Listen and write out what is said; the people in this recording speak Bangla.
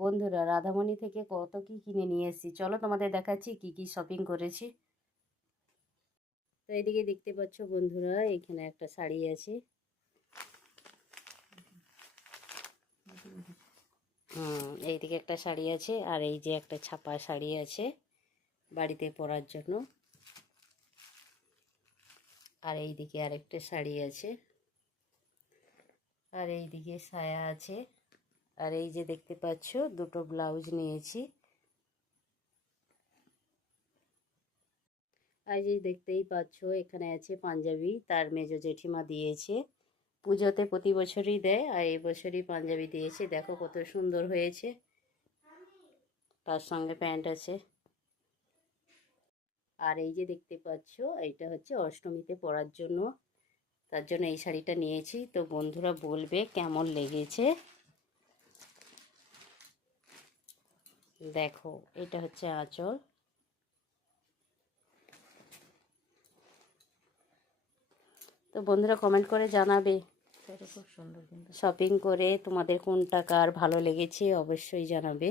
বন্ধুরা রাধামণি থেকে কত কি কিনে নিয়ে এসেছি, চলো তোমাদের দেখাচ্ছি কি কি শপিং করেছি। তো এদিকে দেখতে পাচ্ছ বন্ধুরা, এখানে একটা শাড়ি আছে। এইদিকে একটা শাড়ি আছে, আর এই যে একটা ছাপা শাড়ি আছে বাড়িতে পরার জন্য। আর এইদিকে আরেকটা শাড়ি আছে, আর এইদিকে সায়া আছে। আর এই যে দেখতে পাচ্ছ দুটো ব্লাউজ নিয়েছি। আর এই দেখতেই পাচ্ছ এখানে আছে পাঞ্জাবি, তার মেজো জেঠিমা দিয়েছে। পুজোতে প্রতি বছরই দেয়, আর এই বছরই পাঞ্জাবি দিয়েছে। দেখো কত সুন্দর হয়েছে, তার সঙ্গে প্যান্ট আছে। আর এই যে দেখতে পাচ্ছ এইটা হচ্ছে অষ্টমীতে পরার জন্য, তার জন্য এই শাড়িটা নিয়েছি। তো বন্ধুরা বলবে কেমন লেগেছে। দেখো এটা হচ্ছে আঁচল। তো বন্ধুরা কমেন্ট করে জানাবে খুব সুন্দর, কিন্তু শপিং করে তোমাদের কোনটা কার ভালো লেগেছে অবশ্যই জানাবে।